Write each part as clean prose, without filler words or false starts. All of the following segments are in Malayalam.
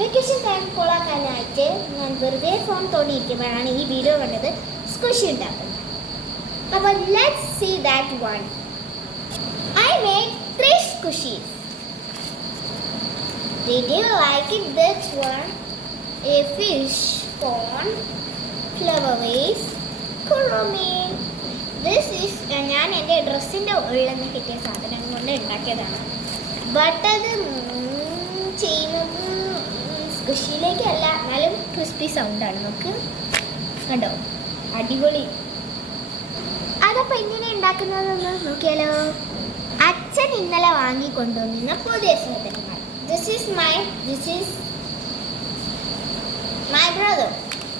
വെക്കേഷൻ ടൈം കൊളാക്കാനായിട്ട് ഞാൻ വെറുതെ ഫോൺ തോണ്ടിയിരിക്കുമ്പോഴാണ് ഈ വീഡിയോ കണ്ടത് സ്ക്വിഷി ഉണ്ടാക്കുന്നത്. അപ്പോൾ let's see that one. I made 3 squishies. Did you like it? That one? A fish, pond, flower vase, kurumi. This is ഞാൻ എൻ്റെ ഡ്രസ്സിൻ്റെ ഉള്ളിൽ നിന്ന് കിട്ടിയ സാധനം കൊണ്ട് ഉണ്ടാക്കിയതാണ്. ബട്ട് അത് ചെയ്യുന്നത് സ്ക്വിഷിയിലേക്കല്ല, എന്നാലും ക്രിസ്പി സൗണ്ടാണ്. നമുക്ക് കണ്ടോ, അടിപൊളി. അതപ്പോൾ എങ്ങനെ ഉണ്ടാക്കുന്നതെന്ന് നോക്കിയാലോ. അച്ഛൻ ഇന്നലെ വാങ്ങിക്കൊണ്ടുവന്നിരുന്ന പുതിയ സാധനങ്ങൾ. This is my brother.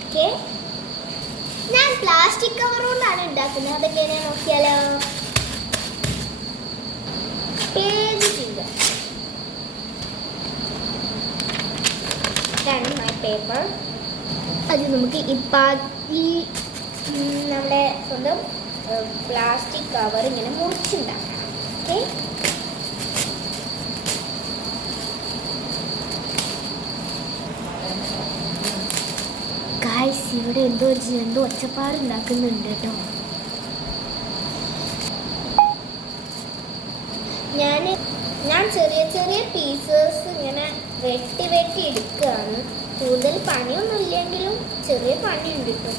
Okay, ഞാൻ പ്ലാസ്റ്റിക് കവർ കൊണ്ടാണ് ഉണ്ടാക്കുന്നത്. അതെങ്ങനെയാ നോക്കിയാലോ. പേജ് ചെയ്ത് ഇതാണ് മൈ പേപ്പർ. അത് നമുക്ക് ഈ നമ്മുടെ സ്വന്തം പ്ലാസ്റ്റിക് കവർ ഇങ്ങനെ മുറിച്ചുണ്ടാക്കാം. ഓക്കെ, ഗായ്സ്, ഇവിടെ എന്തോ ഒച്ചപ്പാട് ഉണ്ടാക്കുന്നുണ്ട് കേട്ടോ. ഞാൻ ചെറിയ ചെറിയ പീസസ് ഇങ്ങനെ വെട്ടി എടുക്കുകയാണ്. കൂടുതൽ പണിയൊന്നും ഇല്ലെങ്കിലും ചെറിയ പണിയുണ്ട് കേട്ടോ.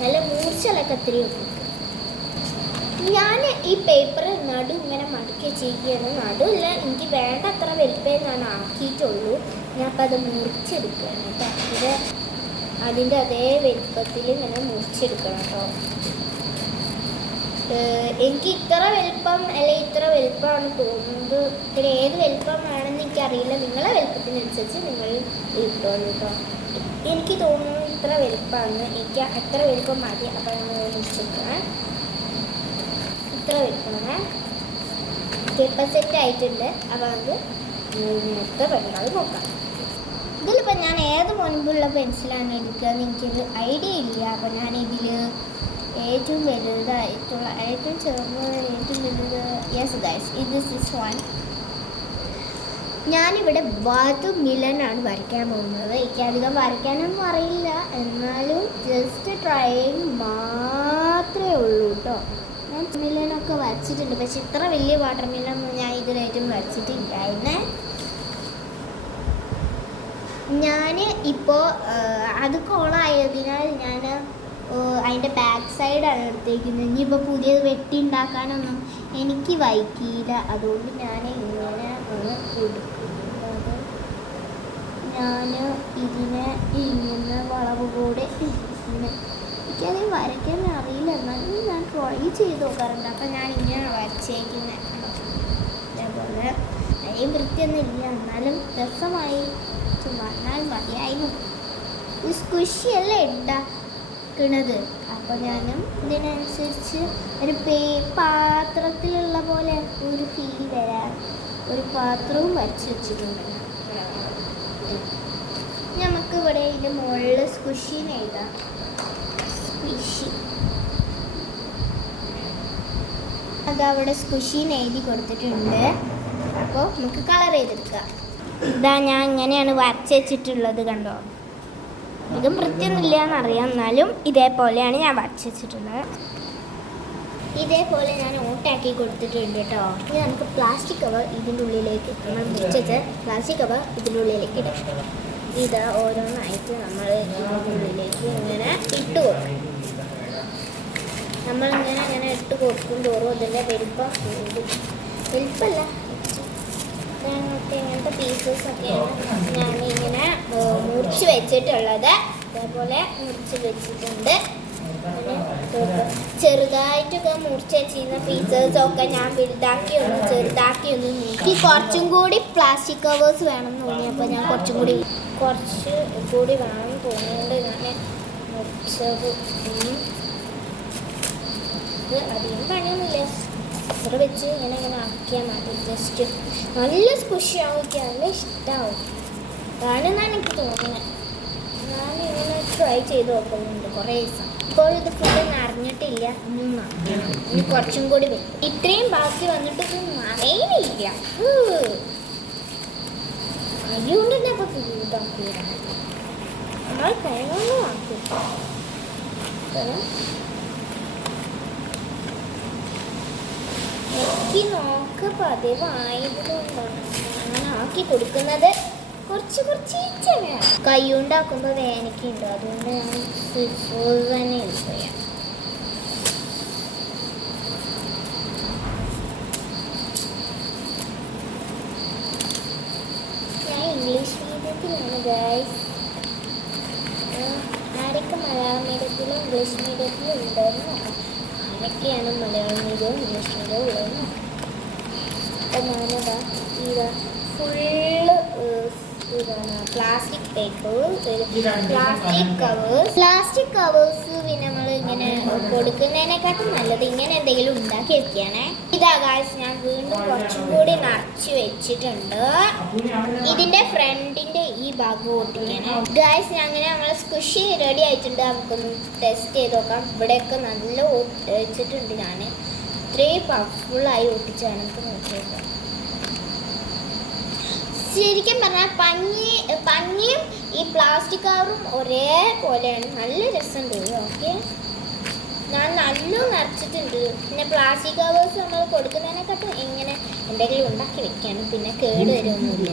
നല്ല മൂർച്ചയുള്ള കത്തിരി വെക്കും. ഞാൻ ഈ പേപ്പർ നടു ഇങ്ങനെ മടക്കി വെച്ചിരിക്കുകയാണ്. നടുവില്ല, എനിക്ക് വേണ്ട അത്ര വലിപ്പേ ഞാൻ ആക്കിയിട്ടുള്ളൂ. ഞാൻ അപ്പം അത് മുറിച്ചെടുക്കുകയാണ് കേട്ടോ. ഇത് അതിൻ്റെ അതേ വലിപ്പത്തിൽ ഇങ്ങനെ മുറിച്ചെടുക്കണം കേട്ടോ. എനിക്ക് ഇത്ര വലിപ്പം അല്ലെങ്കിൽ ഇത്ര വലിപ്പമാണ് തോന്നുന്നത്. ഇതിൽ ഏത് വലിപ്പം വേണമെന്ന് എനിക്കറിയില്ല. നിങ്ങളെ വലിപ്പത്തിനനുസരിച്ച് നിങ്ങൾ ഇട്ടോളൂ കേട്ടോ. എനിക്ക് തോന്നുന്നു ഇത്ര വലിപ്പമാണ്. എനിക്ക് അത്ര വലിപ്പം മതി. അപ്പം നമ്മൾ മുറിച്ചെടുക്കണേ. ഇത്ര വലിപ്പമാണ്. ഇപ്പം സെറ്റ് ആയിട്ടുണ്ട്. അപ്പോൾ അത് നേരത്തെ പെണ്ണത് നോക്കാം. ഇതിലിപ്പോൾ ഞാൻ ഏത് മുൻപുള്ള പെൻസിലാണ് എടുക്കുകയെന്ന് എനിക്കൊരു ഐഡിയ ഇല്ല. അപ്പോൾ ഞാനിതിൽ ഏറ്റവും വലുതായിട്ടുള്ള ഏറ്റവും ചെറുത് ഏറ്റവും വലുത് yes guys, this is one. ഞാനിവിടെ വാട്ടർ മിലനാണ് വരയ്ക്കാൻ പോകുന്നത്. എനിക്ക് അധികം വരയ്ക്കാനൊന്നും അറിയില്ല, എന്നാലും ജസ്റ്റ് ട്രൈയിങ് മാത്രമേ ഉള്ളൂ കേട്ടോ. ഞാൻ മിലനൊക്കെ വരച്ചിട്ടുണ്ട്, പക്ഷെ ഇത്ര വലിയ വാട്ടർ മിലനൊന്നും ഞാൻ ഇതിലായിട്ടും വരച്ചിട്ടില്ലായിരുന്നേ. ഞാൻ ഇപ്പോൾ അത് കോളായതിനാൽ ഞാൻ അതിൻ്റെ ബാക്ക് സൈഡാണ് എടുത്തേക്കുന്നത്. ഇനിയിപ്പോൾ പുതിയത് വെട്ടി ഉണ്ടാക്കാനൊന്നും എനിക്ക് വൈകിയില്ല. അതുകൊണ്ട് ഞാൻ ഇങ്ങനെ എടുക്കുന്നത്. ഞാൻ ഇതിനെ ഇങ്ങനെ വളവ് കൂടെ ഇങ്ങനെ, എനിക്കത് വരയ്ക്കാൻ അറിയില്ല, എന്നാലും ഞാൻ ട്രൈ ചെയ്ത് നോക്കാറുണ്ട്. അപ്പം ഞാൻ ഇങ്ങനെ വരച്ചേക്കുന്നത്. അതേപോലെ അതിന് വൃത്തിയൊന്നും ഇല്ല, എന്നാലും രസമായി വന്നാൽ മതിയായിരുന്നു. ഈ സ്ക്വിഷിയല്ലേ ഉണ്ടാക്കുന്നത്. അപ്പോൾ ഞാനും ഇതിനനുസരിച്ച് ഒരു പാത്രത്തിലുള്ള പോലെ ഒരു ഫീൽ വരാൻ ഒരു പാത്രവും വരച്ച് വെച്ചിട്ടുണ്ട്. നമുക്ക് ഇവിടെ ഇതിൻ്റെ മുകളിൽ സ്ക്വിഷിന്ന് എഴുതാം. സ്ക്വിഷി അതവിടെ സ്ക്വിഷിന്ന് എഴുതി കൊടുത്തിട്ടുണ്ട്. അപ്പോൾ നമുക്ക് കളർ ചെയ്തെടുക്കാം. ഇതാ ഞാൻ ഇങ്ങനെയാണ് വരച്ച് വെച്ചിട്ടുള്ളത്, കണ്ടോ. ഇതും വൃത്തിയൊന്നുമില്ല എന്നറിയാം, എന്നാലും ഇതേപോലെയാണ് ഞാൻ വരച്ച് വെച്ചിട്ടുള്ളത്. ഇതേപോലെ ഞാൻ ഓട്ടാക്കി കൊടുത്തിട്ടുണ്ട് കേട്ടോ. ഇനി നമുക്ക് പ്ലാസ്റ്റിക് കവർ ഇതിൻ്റെ ഉള്ളിലേക്ക് നമ്മൾ മുറിച്ച് പ്ലാസ്റ്റിക് കവർ ഇതിൻ്റെ ഉള്ളിലേക്ക് ഇടാം. ഇത് ഓരോന്നായിട്ട് നമ്മൾ ഇതിൻ്റെ ഉള്ളിലേക്ക് ഇങ്ങനെ ഇട്ട് കൊടുക്കും. നമ്മളിങ്ങനെ ഇട്ട് കൊടുക്കും തോറും അതിൻ്റെ വലിപ്പമല്ല ഇങ്ങനത്തെ പീസസൊക്കെയാണ് ഞാനിങ്ങനെ മുറിച്ച് വെച്ചിട്ടുള്ളത്. അതേപോലെ മുറിച്ച് വെച്ചിട്ടുണ്ട്. ചെറുതായിട്ടൊക്കെ മുറിച്ച് വെച്ചിരുന്ന പീസസൊക്കെ ഞാൻ വലുതാക്കി ചെറുതാക്കി നോക്കി. കുറച്ചും കൂടി പ്ലാസ്റ്റിക് കവേഴ്സ് വേണം എന്ന് തോന്നി. അപ്പോൾ ഞാൻ കുറച്ചും കൂടി വേണം തോന്നുന്നുണ്ട് ഞാൻ മുറിച്ചത്. ഇത് അധികം പണിയൊന്നുമില്ല, ഇത്ര വെച്ച് ഇങ്ങനെ ആക്കിയാൽ മതി. ജസ്റ്റ് നല്ല സ്ക്വിഷിയാവും, എനിക്ക് നല്ല ഇഷ്ടമാവും. അതാണെന്നാണ് എനിക്ക് തോന്നുന്നത്. ഞാനിങ്ങനെ ട്രൈ ചെയ്ത് നോക്കുന്നുണ്ട് കുറേ ദിവസം. ഇപ്പോൾ ഇത് ഫുള്ള് നിറഞ്ഞിട്ടില്ല, ഇനി കുറച്ചും കൂടി വരും. ഇത്രയും ബാക്കി വന്നിട്ട് ഇത് നിറയുന്നില്ല. അതുകൊണ്ട് തന്നെ അപ്പോൾ ഇതാക്കിയതാണ് നമ്മൾ കൈകൊണ്ടും ആക്കി എനിക്ക് നോക്ക് പതിവായതുകൊണ്ടാണ് അങ്ങനെ ആക്കി കൊടുക്കുന്നത്. കുറച്ച് കൈ കൊണ്ടാക്കുമ്പോൾ വേദനയ്ക്കുണ്ട്, അതുകൊണ്ട് ഞാൻ തന്നെ യൂസ് ചെയ്യാം. ഞാൻ ഇംഗ്ലീഷ് മീഡിയത്തിലാണ് ഗൈസ്. ആരൊക്കെ മലയാളം മീഡിയത്തിലും ഇംഗ്ലീഷ് മീഡിയത്തിലും ഉണ്ടെന്ന് നോക്കാം. ആരൊക്കെയാണ് മലയാളം മീഡിയവും ഇംഗ്ലീഷ് മീഡിയവും ഉള്ളതെന്ന് നോക്കാം. അപ്പം ഞാനതാ ഇതാ ഫുള്ള് ഇതാണ് പ്ലാസ്റ്റിക് കവേഴ്സ് പിന്നെ നമ്മൾ ഇങ്ങനെ കൊടുക്കുന്നതിനെക്കാട്ടും നല്ലത് ഇങ്ങനെ എന്തെങ്കിലും ഉണ്ടാക്കി വെക്കുകയാണേ. ഇതാ ഗായ്സ് ഞാൻ വീണ്ടും കുറച്ചും കൂടി നിറച്ച് വെച്ചിട്ടുണ്ട്. ഇതിന്റെ ഫ്രണ്ടിന്റെ ഈ ഭാഗം ഒട്ടിക്കണം ഗായ്സ്. അങ്ങനെ നമ്മൾ സ്ക്വിഷി റെഡി ആയിട്ടുണ്ട്. നമുക്കൊന്ന് ടെസ്റ്റ് ചെയ്ത് നോക്കാം. ഇവിടെയൊക്കെ നല്ല ഒട്ടിച്ചിട്ടുണ്ട്. ഞാൻ ഇത്രയും പവർഫുള്ളായി ഒട്ടിച്ചാണ് നമുക്ക് നോക്കി നോക്കാം. ശരിക്കും പറഞ്ഞാൽ പഞ്ഞിയും ഈ പ്ലാസ്റ്റിക് കവറും ഒരേപോലെയാണ്. നല്ല രസമുണ്ട്. ഓക്കെ ഞാൻ നല്ല നിറച്ചിട്ടുണ്ട്. പിന്നെ പ്ലാസ്റ്റിക് കവേഴ്സ് നമ്മൾ കൊടുക്കുന്നതിനെക്കാട്ടും ഇങ്ങനെ എന്തെങ്കിലും ഉണ്ടാക്കി വെക്കുകയാണ്. പിന്നെ കേട് വരുമൊന്നുമില്ല.